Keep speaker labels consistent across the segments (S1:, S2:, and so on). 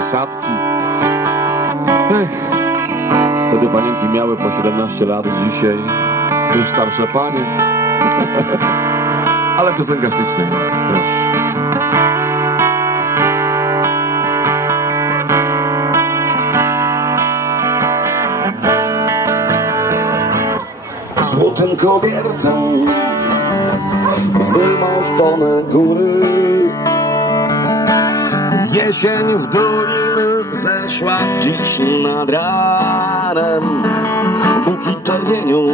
S1: posadki. Ech, wtedy panienki miały po 17 lat, dzisiaj już starsze panie. Ale piosenka śliczna jest, proszę.
S2: Złotym kobiercą wymoszczone góry Jesień w doliny zeszła dziś nad ranem Buki czerwienią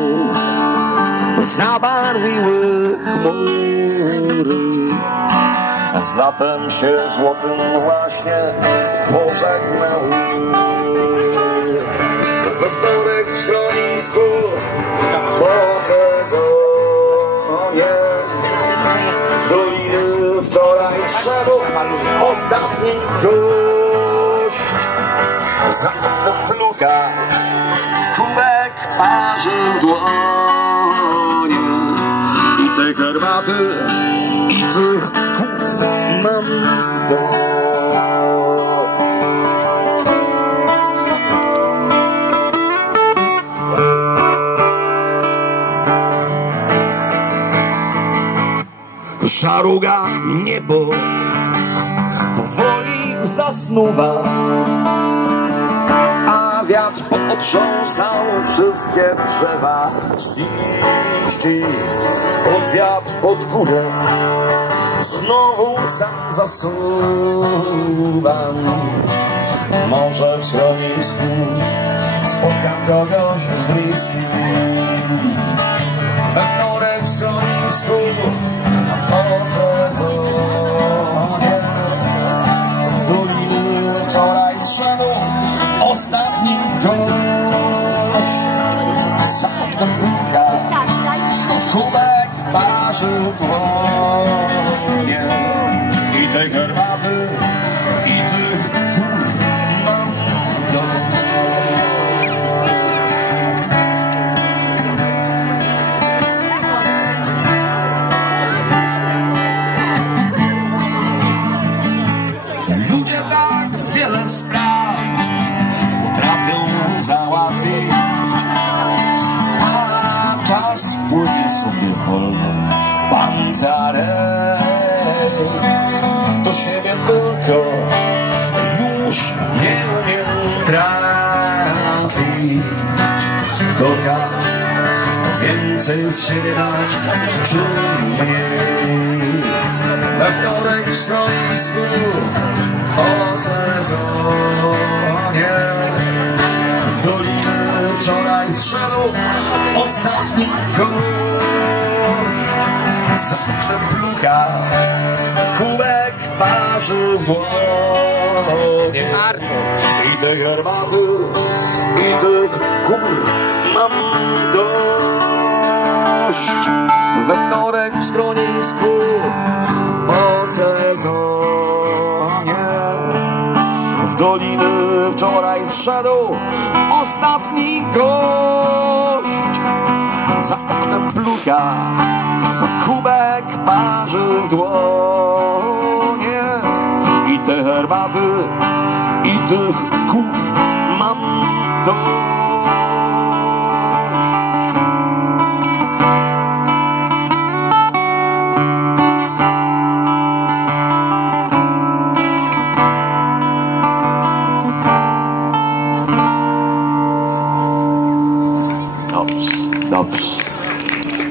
S2: zabarwiły chmury. Z latem się złotym właśnie pożegnały We wczoraj wszedł ostatni gość. Za plucha kubek parzy w dłonie. I te herbaty Szaruga niebo. Powoli zasnuwa A wiatr potrząsał wszystkie drzewa. Z liści Pod wiatr, pod górę. Znowu sam zasuwam. Może w schronisku Spotkam kogoś z bliskich we wtorek w schronisku sezonie w doliny wczoraj zszedł ostatni gość. Za oknem buka kubek parzy w dłonie Do siebie tylko już nie umiem trafić. Kochać, więcej z siebie dać, czy mniej. We wtorek w schronisku po sezonie W doliny wczoraj zszedł ostatni gość Z oknem plucha parzy w dłonie I te herbaty i tych kur mam dość. We wtorek w schronisku po sezonie. W doliny wczoraj zszedł ostatni gość. Za oknem plucha kubek parzy w dłonie herbaty i tych